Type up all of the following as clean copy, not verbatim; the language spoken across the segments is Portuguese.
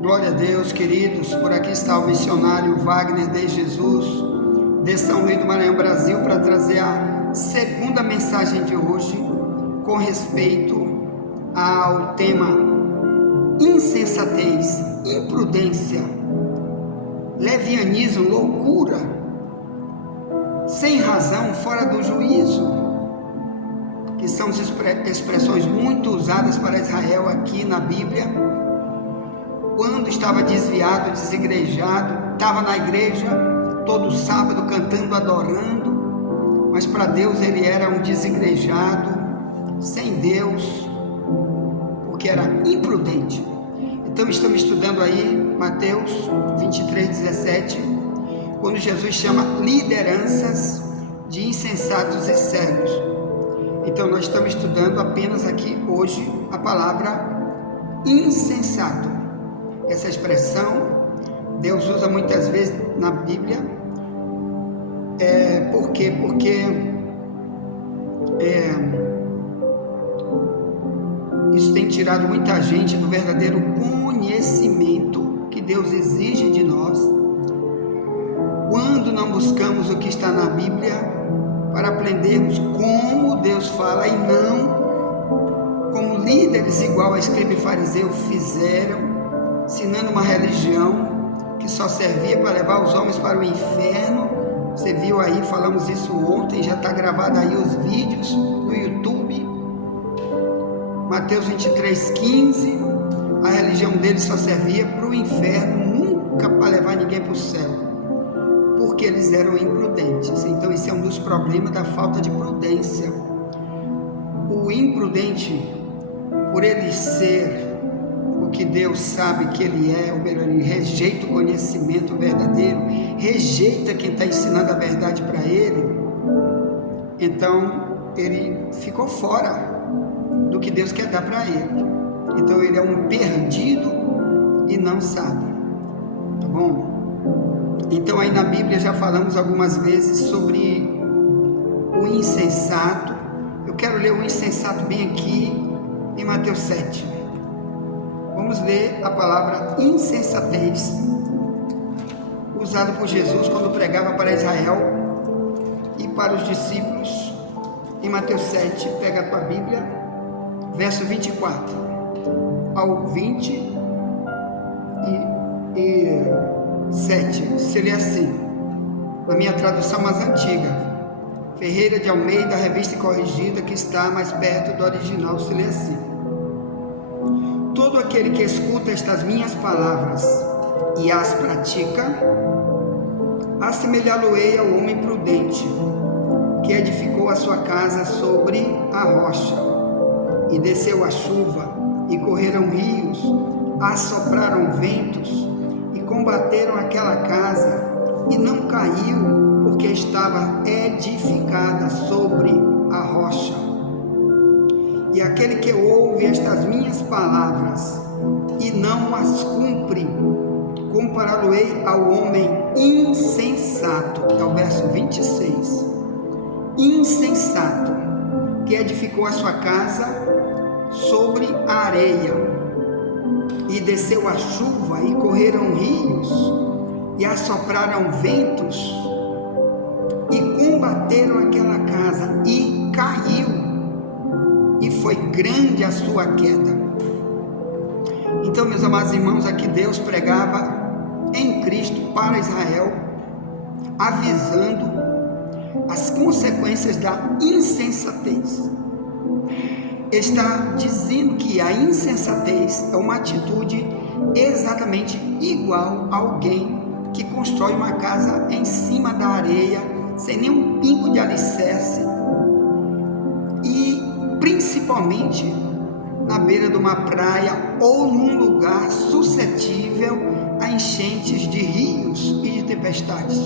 Glória a Deus, queridos. Por aqui está o missionário Wagner de Jesus, de São Luís do Maranhão, Brasil, para trazer a segunda mensagem de hoje com respeito ao tema insensatez, imprudência, levianismo, loucura, sem razão, fora do juízo, que são expressões muito usadas para Israel aqui na Bíblia. Quando estava desviado, desigrejado, estava na igreja todo sábado cantando, adorando, mas para Deus ele era um desigrejado, sem Deus, porque era imprudente. Então estamos estudando aí Mateus 23:17, quando Jesus chama lideranças de insensatos e cegos. Então nós estamos estudando apenas aqui hoje a palavra insensato. Essa expressão Deus usa muitas vezes na Bíblia. Por quê? Porque isso tem tirado muita gente do verdadeiro conhecimento que Deus exige de nós, quando não buscamos o que está na Bíblia para aprendermos como Deus fala, e não como líderes igual a escriba e fariseu fizeram, ensinando uma religião que só servia para levar os homens para o inferno. Você viu aí, falamos isso ontem, já está gravado aí os vídeos no YouTube. Mateus 23:15, a religião deles só servia para o inferno, nunca para levar ninguém para o céu, porque eles eram imprudentes. Então esse é um dos problemas da falta de prudência. O imprudente, por ele ser o que Deus sabe que ele é, ou melhor, ele rejeita o conhecimento verdadeiro, rejeita quem está ensinando a verdade para ele, então ele ficou fora do que Deus quer dar para ele. Então ele é um perdido e não sabe, tá bom? Então aí na Bíblia já falamos algumas vezes sobre o insensato. Eu quero ler o insensato bem aqui em Mateus 7. Vamos ler a palavra insensatez, usada por Jesus quando pregava para Israel e para os discípulos, em Mateus 7, pega a tua Bíblia, verso 24 ao 27, se lê assim, na minha tradução mais antiga, Ferreira de Almeida, revista e corrigida, que está mais perto do original, se lê assim: todo aquele que escuta estas minhas palavras e as pratica, assemelhá-lo-ei ao homem prudente, que edificou a sua casa sobre a rocha, e desceu a chuva, e correram rios, assopraram ventos, e combateram aquela casa, e não caiu, porque estava edificada sobre a rocha. E aquele que ouve estas minhas palavras e não as cumpre, compará-lo-ei ao homem insensato, que é o verso 26, insensato, que edificou a sua casa sobre a areia, e desceu a chuva, e correram rios, e assopraram ventos, e combateram aquela casa, e caiu, e foi grande a sua queda. Então, meus amados irmãos, aqui Deus pregava em Cristo para Israel, avisando as consequências da insensatez. Está dizendo que a insensatez é uma atitude exatamente igual a alguém que constrói uma casa em cima da areia, sem nenhum pingo de alicerce, principalmente na beira de uma praia ou num lugar suscetível a enchentes de rios e de tempestades.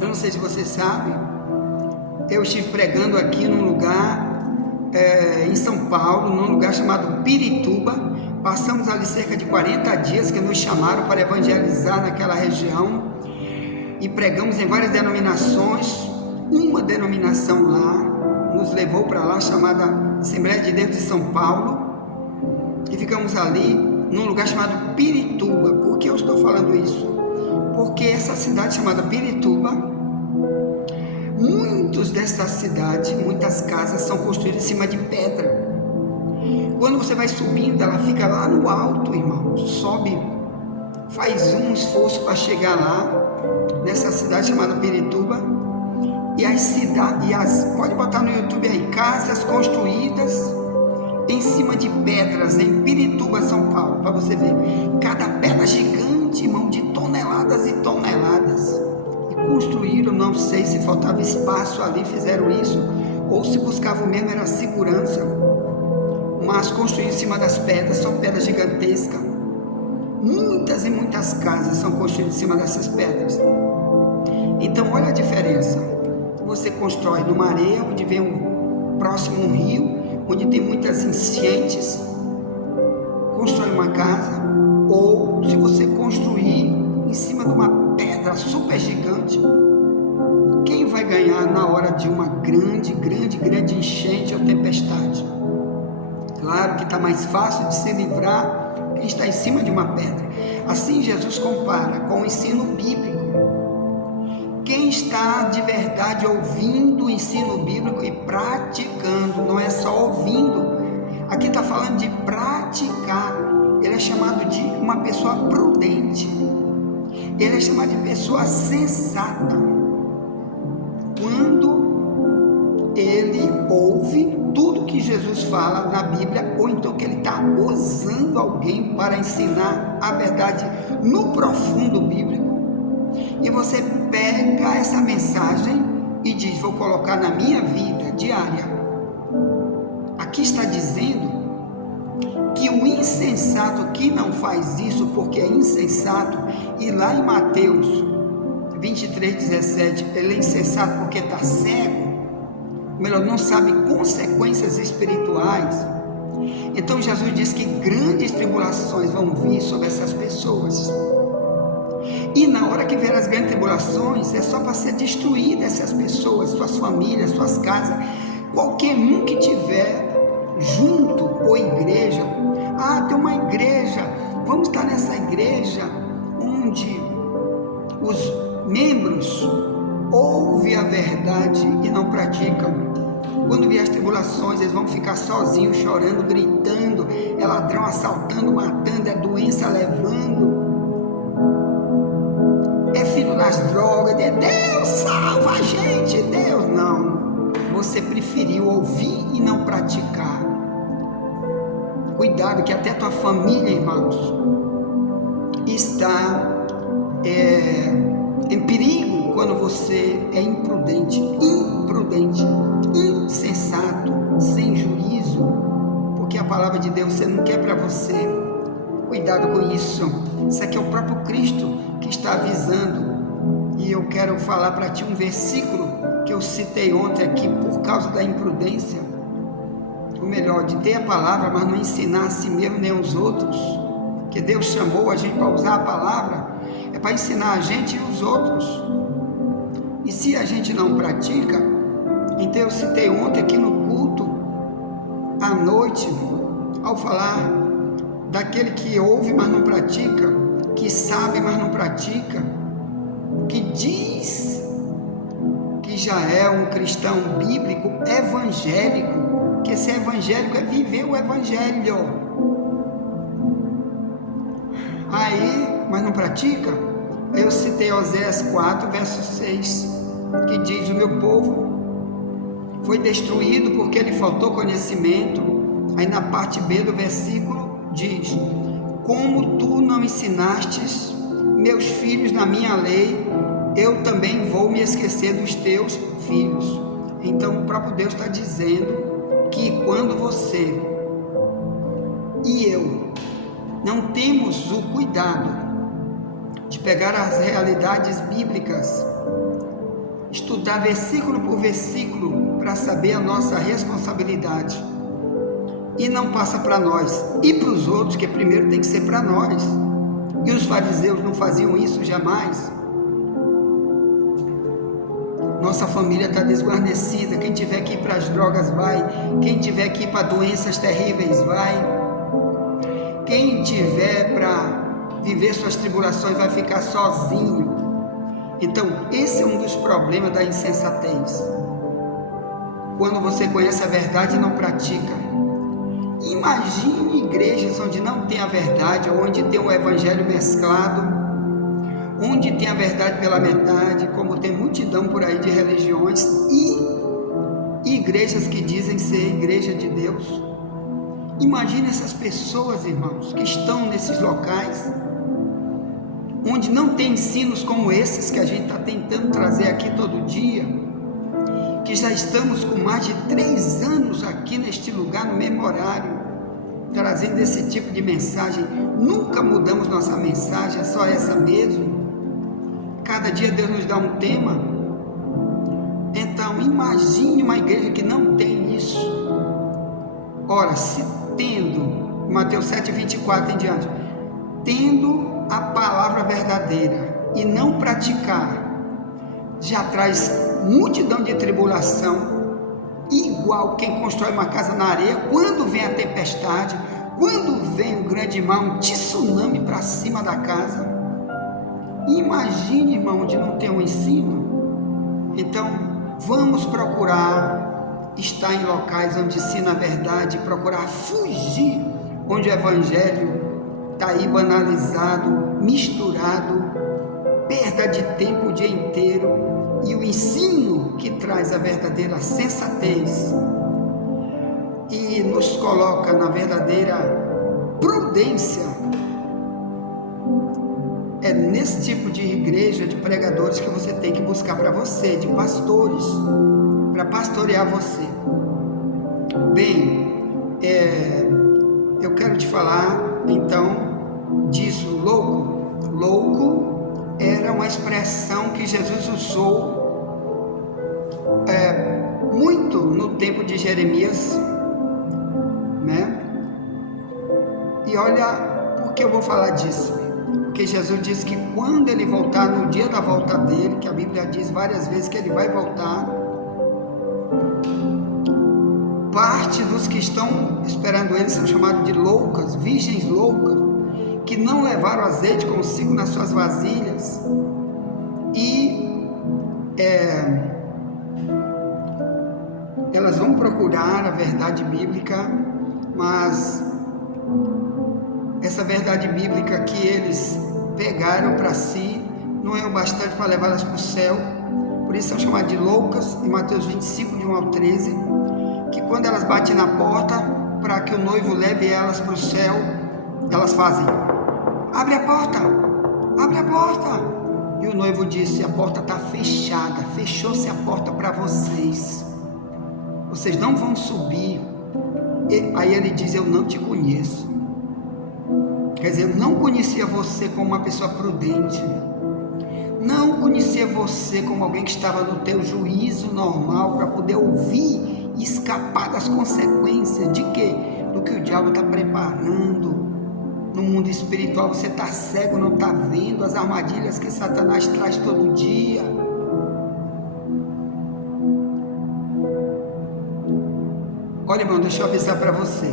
Eu não sei se você sabe, eu estive pregando aqui num lugar em São Paulo, num lugar chamado Pirituba. Passamos ali cerca de 40 dias que nos chamaram para evangelizar naquela região, e pregamos em várias denominações. Uma denominação lá nos levou para lá, chamada Assembleia de Deus de São Paulo, e ficamos ali num lugar chamado Pirituba. Por que eu estou falando isso? Porque essa cidade chamada Pirituba, muitas casas são construídas em cima de pedra. Quando você vai subindo, ela fica lá no alto, irmão. Sobe, faz um esforço para chegar lá, nessa cidade chamada Pirituba. Pode botar no YouTube aí, casas construídas em cima de pedras, em Pirituba, São Paulo, para você ver. Cada pedra gigante, irmão, de toneladas e toneladas. E construíram, não sei se faltava espaço ali, fizeram isso, ou se buscavam mesmo era segurança. Mas construíram em cima das pedras, são pedras gigantescas. Muitas e muitas casas são construídas em cima dessas pedras. Então, olha a diferença. Você constrói numa areia, onde vem próximo um rio, onde tem muitas enchentes, constrói uma casa. Ou se você construir em cima de uma pedra super gigante, quem vai ganhar na hora de uma grande enchente ou tempestade? Claro que está mais fácil de se livrar quem está em cima de uma pedra. Assim Jesus compara com o ensino bíblico. Quem está de verdade ouvindo o ensino bíblico e praticando, não é só ouvindo, aqui está falando de praticar. Ele é chamado de uma pessoa prudente, ele é chamado de pessoa sensata, quando ele ouve tudo que Jesus fala na Bíblia, ou então que ele está usando alguém para ensinar a verdade no profundo bíblico. E você pega essa mensagem e diz: vou colocar na minha vida diária. Aqui está dizendo que o insensato que não faz isso porque é insensato, e lá em Mateus 23:17, ele é insensato porque está cego, melhor, não sabe consequências espirituais. Então Jesus diz que grandes tribulações vão vir sobre essas pessoas. E na hora que vier as grandes tribulações, é só para ser destruída essas pessoas, suas famílias, suas casas, qualquer um que tiver junto, ou igreja. Tem uma igreja, vamos estar nessa igreja onde os membros ouvem a verdade e não praticam. Quando vier as tribulações, eles vão ficar sozinhos, chorando, gritando, é ladrão assaltando, matando, é doença levando, é filho das drogas, Deus salva a gente, Deus não. Você preferiu ouvir e não praticar. Cuidado que até tua família, irmãos, está em perigo quando você é imprudente, insensato, sem juízo, porque a palavra de Deus você não quer para você. Cuidado com isso. Isso aqui é o próprio Cristo que está avisando. E eu quero falar para ti um versículo que eu citei ontem aqui, por causa da imprudência, ou melhor, de ter a palavra, mas não ensinar a si mesmo nem aos outros. Que Deus chamou a gente para usar a palavra, é para ensinar a gente e os outros. E se a gente não pratica, então eu citei ontem aqui no culto, à noite, ao falar daquele que ouve, mas não pratica, que sabe, mas não pratica, que diz que já é um cristão bíblico, evangélico, que ser evangélico é viver o evangelho. Aí, mas não pratica. Eu citei Oséias 4, verso 6, que diz: o meu povo foi destruído porque lhe faltou conhecimento. Aí na parte B do versículo diz: como tu não ensinastes meus filhos na minha lei, eu também vou me esquecer dos teus filhos. Então o próprio Deus está dizendo que quando você e eu não temos o cuidado de pegar as realidades bíblicas, estudar versículo por versículo para saber a nossa responsabilidade, e não passa para nós e para os outros, que primeiro tem que ser para nós. E os fariseus não faziam isso jamais. Nossa família está desguarnecida. Quem tiver que ir para as drogas vai, quem tiver que ir para doenças terríveis vai, Quem tiver para viver suas tribulações vai ficar sozinho. Então, esse é um dos problemas da insensatez. Quando você conhece a verdade e não pratica. Imagine igrejas onde não tem a verdade, onde tem o evangelho mesclado, onde tem a verdade pela metade, como tem multidão por aí de religiões e igrejas que dizem ser igreja de Deus. Imagine essas pessoas, irmãos, que estão nesses locais, onde não tem ensinos como esses que a gente está tentando trazer aqui todo dia, que já estamos com mais de 3 anos aqui neste lugar, no mesmo horário, trazendo esse tipo de mensagem. Nunca mudamos nossa mensagem, é só essa mesmo. Cada dia Deus nos dá um tema. Então, imagine uma igreja que não tem isso. Ora, se tendo, Mateus 7:24 em diante, tendo a palavra verdadeira e não praticar, já traz multidão de tribulação, igual quem constrói uma casa na areia, quando vem a tempestade, quando vem o grande mar, um tsunami para cima da casa. Imagine, irmão, onde não tem um ensino. Então, vamos procurar estar em locais onde ensina a verdade, procurar fugir onde o evangelho está aí banalizado, misturado, perda de tempo o dia inteiro, e o ensino que traz a verdadeira sensatez e nos coloca na verdadeira prudência. É nesse tipo de igreja, de pregadores, que você tem que buscar para você, de pastores, para pastorear você. Bem, eu quero te falar então disso. Louco era uma expressão que Jesus usou muito no tempo de Jeremias, né? E olha, por que eu vou falar disso? Porque Jesus disse que quando ele voltar, no dia da volta dele, que a Bíblia diz várias vezes que ele vai voltar, parte dos que estão esperando ele são chamados de loucas, virgens loucas, que não levaram azeite consigo nas suas vasilhas, e elas vão procurar a verdade bíblica, mas essa verdade bíblica que eles pegaram para si não é o bastante para levá-las para o céu. Por isso são chamadas de loucas, em Mateus 25, de 1 ao 13, que quando elas batem na porta para que o noivo leve elas para o céu, elas fazem: abre a porta, abre a porta. E o noivo disse: a porta está fechada, fechou-se a porta para vocês, vocês não vão subir. E aí ele diz: eu não te conheço. Quer dizer, eu não conhecia você como uma pessoa prudente, não conhecia você como alguém que estava no teu juízo normal para poder ouvir e escapar das consequências de quê? Do que o diabo está preparando no mundo espiritual. Você está cego, não está vendo as armadilhas que Satanás traz todo dia. Olha, irmão, deixa eu avisar para você,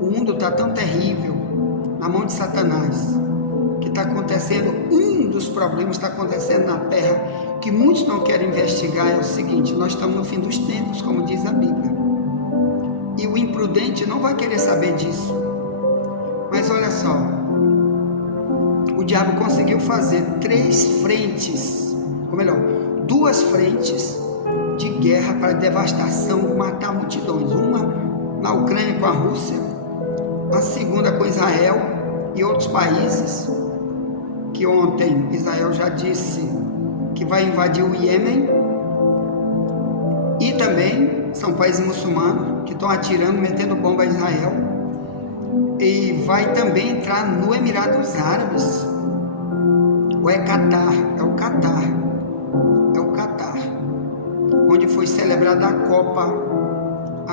o mundo está tão terrível na mão de Satanás, que está acontecendo, um dos problemas está acontecendo na terra, que muitos não querem investigar. É o seguinte: nós estamos no fim dos tempos, como diz a Bíblia, e o imprudente não vai querer saber disso. Mas olha só, o diabo conseguiu fazer 3 frentes, ou melhor, 2 frentes de guerra para devastação, matar multidões. Uma na Ucrânia com a Rússia, a segunda com Israel e outros países, que ontem Israel já disse que vai invadir o Iêmen, e também são países muçulmanos que estão atirando, metendo bomba a Israel, e vai também entrar no Emirados Árabes, ou é Catar, é o Catar, onde foi celebrada a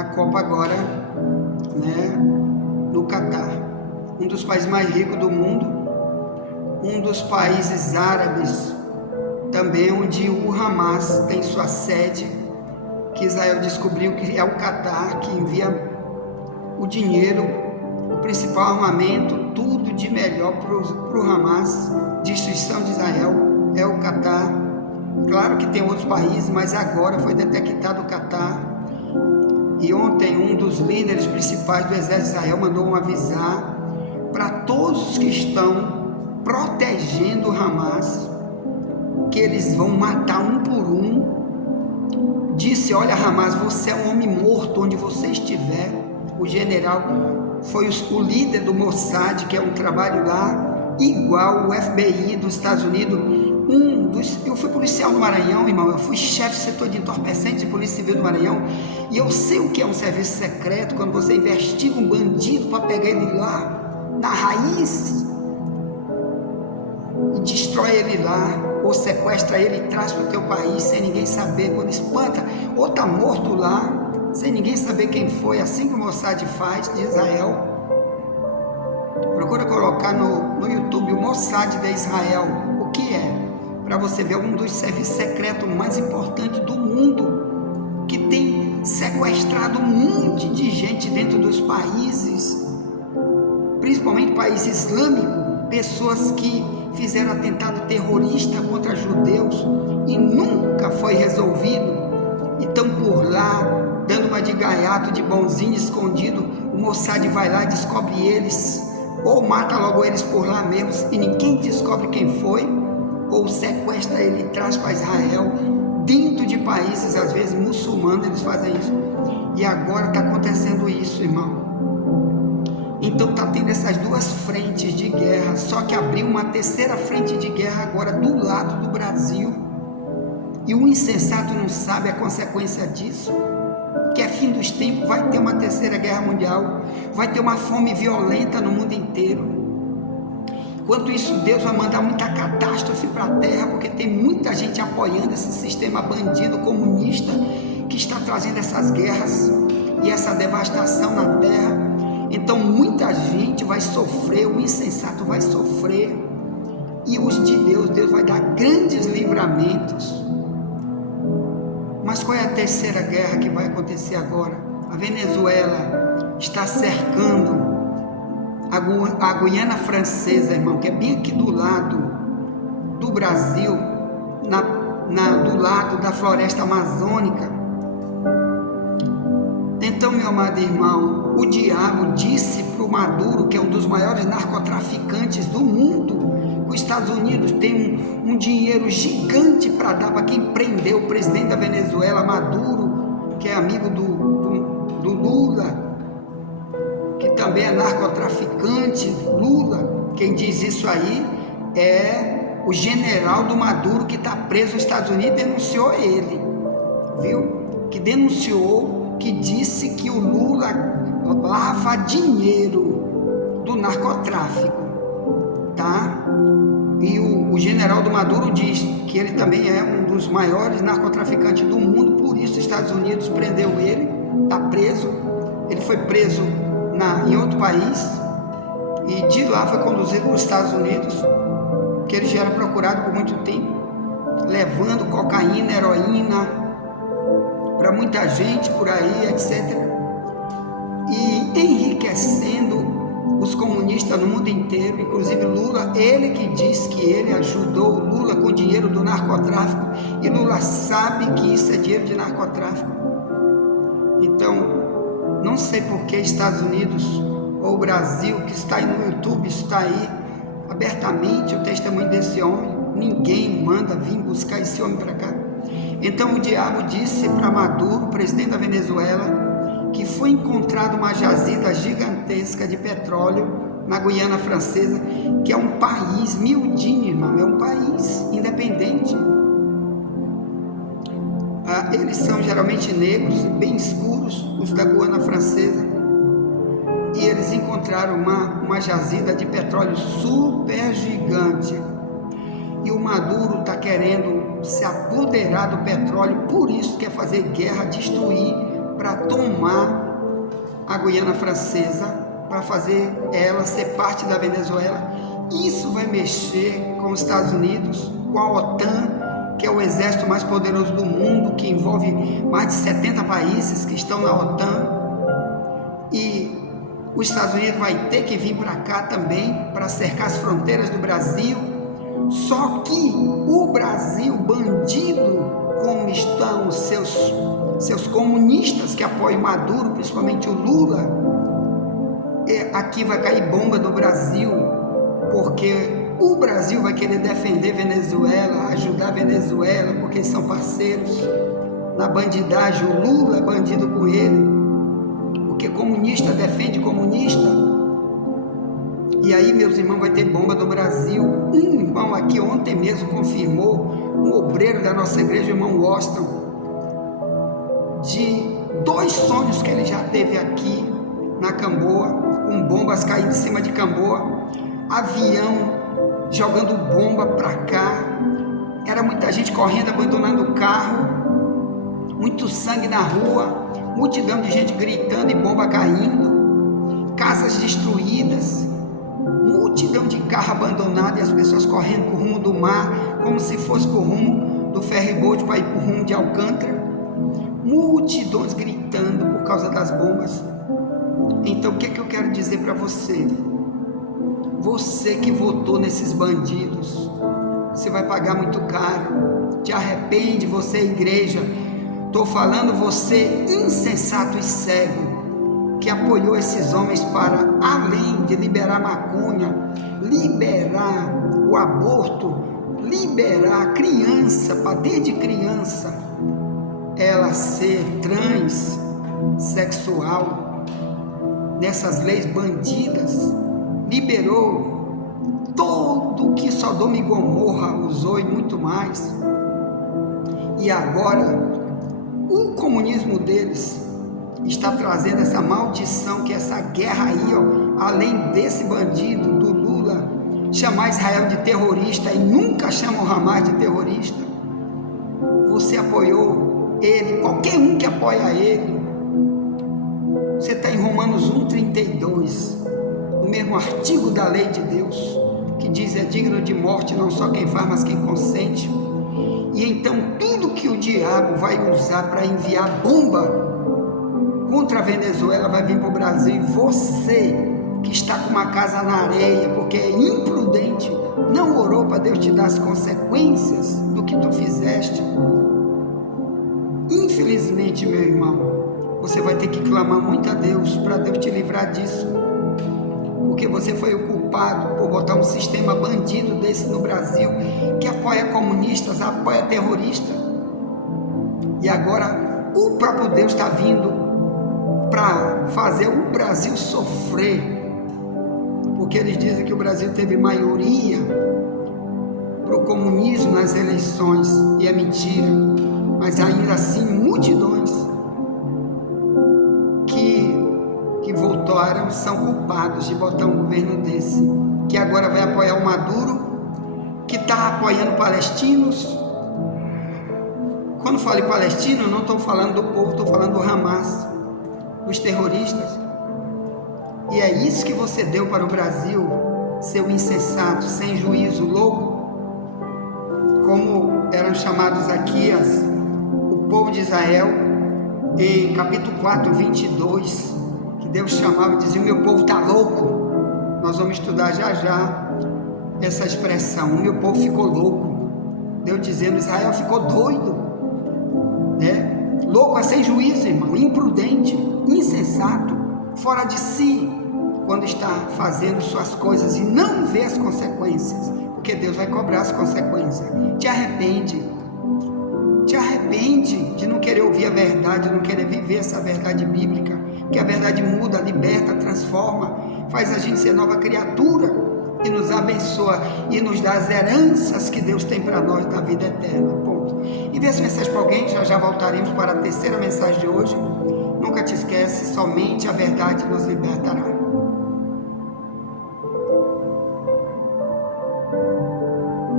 Copa agora, né, no Catar, um dos países mais ricos do mundo, um dos países árabes também onde o Hamas tem sua sede, que Israel descobriu que é o Catar que envia o dinheiro, o principal armamento, tudo de melhor para o Hamas, destruição de Israel, é o Catar. Claro que tem outros países, mas agora foi detectado o Catar. E ontem um dos líderes principais do exército de Israel mandou um avisar para todos os que estão protegendo o Hamas, que eles vão matar um por um. Disse: olha, Hamas, você é um homem morto onde você estiver. O general foi o líder do Mossad, que é um trabalho lá igual o FBI dos Estados Unidos. Eu fui policial no Maranhão, irmão. Eu fui chefe do setor de entorpecentes de Polícia Civil do Maranhão, e eu sei o que é um serviço secreto, quando você investiga um bandido para pegar ele lá na raiz e destrói ele lá, ou sequestra ele e traz para o teu país sem ninguém saber. Quando espanta, ou está morto lá sem ninguém saber quem foi, assim que o Mossad faz de Israel. Procura colocar no YouTube o Mossad de Israel, o que é, para você ver um dos serviços secretos mais importantes do mundo, que tem sequestrado um monte de gente dentro dos países, principalmente país islâmico, pessoas que fizeram atentado terrorista contra judeus e nunca foi resolvido, e estão por lá dando uma de gaiato, de bonzinho escondido. O Mossad vai lá e descobre eles, ou mata logo eles por lá mesmo e ninguém descobre quem foi, ou sequestra ele e traz para Israel, dentro de países às vezes muçulmanos. Eles fazem isso, e agora está acontecendo isso, irmão. Então está tendo essas duas frentes de guerra, só que abriu uma terceira frente de guerra agora do lado do Brasil, e o insensato não sabe a consequência disso, que é fim dos tempos. Vai ter uma terceira guerra mundial, vai ter uma fome violenta no mundo inteiro. Enquanto isso, Deus vai mandar muita catástrofe para a terra, porque tem muita gente apoiando esse sistema bandido comunista que está trazendo essas guerras e essa devastação na terra. Então muita gente vai sofrer, o insensato vai sofrer, e os de Deus vai dar grandes livramentos. Mas qual é a terceira guerra que vai acontecer agora? A Venezuela está cercando a Guiana Francesa, irmão, que é bem aqui do lado do Brasil, do lado da floresta amazônica. Então, meu amado irmão, o diabo disse para o Maduro, que é um dos maiores narcotraficantes do mundo, que os Estados Unidos tem um dinheiro gigante para dar para quem prendeu o presidente da Venezuela, Maduro, que é amigo do Lula, que também é narcotraficante. Lula, quem diz isso aí é o general do Maduro, que está preso nos Estados Unidos, denunciou ele, viu? Que denunciou, que disse que o Lula lava dinheiro do narcotráfico, tá? E o general do Maduro diz que ele também é um dos maiores narcotraficantes do mundo, por isso os Estados Unidos prendeu ele, está preso. Ele foi preso em outro país, e de lá foi conduzido para os Estados Unidos, que ele já era procurado por muito tempo, levando cocaína, heroína para muita gente por aí, etc. E enriquecendo os comunistas no mundo inteiro, inclusive Lula, ele que diz que ele ajudou o Lula com dinheiro do narcotráfico, e Lula sabe que isso é dinheiro de narcotráfico. Então, não sei por que Estados Unidos ou Brasil, que está aí no YouTube, está aí abertamente o testemunho desse homem, ninguém manda vir buscar esse homem para cá. Então o diabo disse para Maduro, presidente da Venezuela, que foi encontrada uma jazida gigantesca de petróleo na Guiana Francesa, que é um país miudinho, irmão, é um país independente. Eles são geralmente negros, bem escuros, os da Guiana Francesa, e eles encontraram uma jazida de petróleo super gigante, e o Maduro está querendo se apoderar do petróleo, por isso quer fazer guerra, destruir, para tomar a Guiana Francesa, para fazer ela ser parte da Venezuela. Isso vai mexer com os Estados Unidos, com a OTAN, que é o exército mais poderoso do mundo, que envolve mais de 70 países que estão na OTAN, e Os Estados Unidos vai ter que vir para cá também para cercar as fronteiras do Brasil. Só que o Brasil, bandido como estão os seus comunistas que apoiam Maduro, principalmente o Lula, aqui vai cair bomba do Brasil, porque o Brasil vai querer defender Venezuela, ajudar Venezuela, porque eles são parceiros na bandidagem. O Lula é bandido com ele, porque comunista defende comunista. E aí, meus irmãos, vai ter bomba do Brasil. Um irmão aqui ontem mesmo confirmou, um obreiro da nossa igreja, o irmão Washington, de 2 sonhos que ele já teve aqui na Camboa, com bombas caindo em cima de Camboa, avião jogando bomba para cá, era muita gente correndo, abandonando o carro, muito sangue na rua, multidão de gente gritando e bomba caindo, casas destruídas, multidão de carro abandonado e as pessoas correndo para o rumo do mar, como se fosse para o rumo do ferryboat para ir para o rumo de Alcântara, multidões gritando por causa das bombas. Então o que eu quero dizer para você? Você que votou nesses bandidos, você vai pagar muito caro. Te arrepende, você igreja. Estou falando você insensato e cego, que apoiou esses homens para, além de liberar maconha, liberar o aborto, liberar a criança, para desde criança ela ser transexual, nessas leis bandidas, liberou tudo que Sodoma e Gomorra usou e muito mais. E agora o comunismo deles está trazendo essa maldição, que é essa guerra aí, ó, além desse bandido do Lula chamar Israel de terrorista e nunca chama o Hamas de terrorista. Você apoiou ele, qualquer um que apoia ele. Você está em Romanos 1,32, no mesmo artigo da lei de Deus, que diz: é digno de morte não só quem faz, mas quem consente. E então tudo que o diabo vai usar para enviar bomba contra a Venezuela vai vir para o Brasil. E você que está com uma casa na areia, porque é imprudente, não orou para Deus te dar as consequências do que tu fizeste, infelizmente, meu irmão, você vai ter que clamar muito a Deus para Deus te livrar disso, porque você foi o culpado por botar um sistema bandido desse no Brasil, que apoia comunistas, apoia terroristas. E agora o próprio Deus está vindo para fazer o Brasil sofrer, porque eles dizem que o Brasil teve maioria para o comunismo nas eleições, e é mentira. Mas ainda assim multidões que votaram são culpados de botar um governo desse, que agora vai apoiar o Maduro, que está apoiando palestinos. Quando falo em palestino, não estou falando do povo, estou falando do Hamas, dos terroristas. E é isso que você deu para o Brasil, seu insensato, sem juízo, louco, como eram chamados aqui o povo de Israel, em capítulo 4, 22, que Deus chamava e dizia: o meu povo está louco. Nós vamos estudar já já essa expressão, o meu povo ficou louco. Deus dizendo: Israel ficou doido, né? Louco é sem juízo, irmão, imprudente, insensato, fora de si, quando está fazendo suas coisas e não vê as consequências, porque Deus vai cobrar as consequências. Te arrepende de não querer ouvir a verdade, de não querer viver essa verdade bíblica, que a verdade muda, liberta, transforma, faz a gente ser nova criatura e nos abençoa e nos dá as heranças que Deus tem para nós na vida eterna. Ponto. Envia essa mensagem para alguém, já voltaremos para a terceira mensagem de hoje. Nunca te esquece, somente a verdade nos libertará.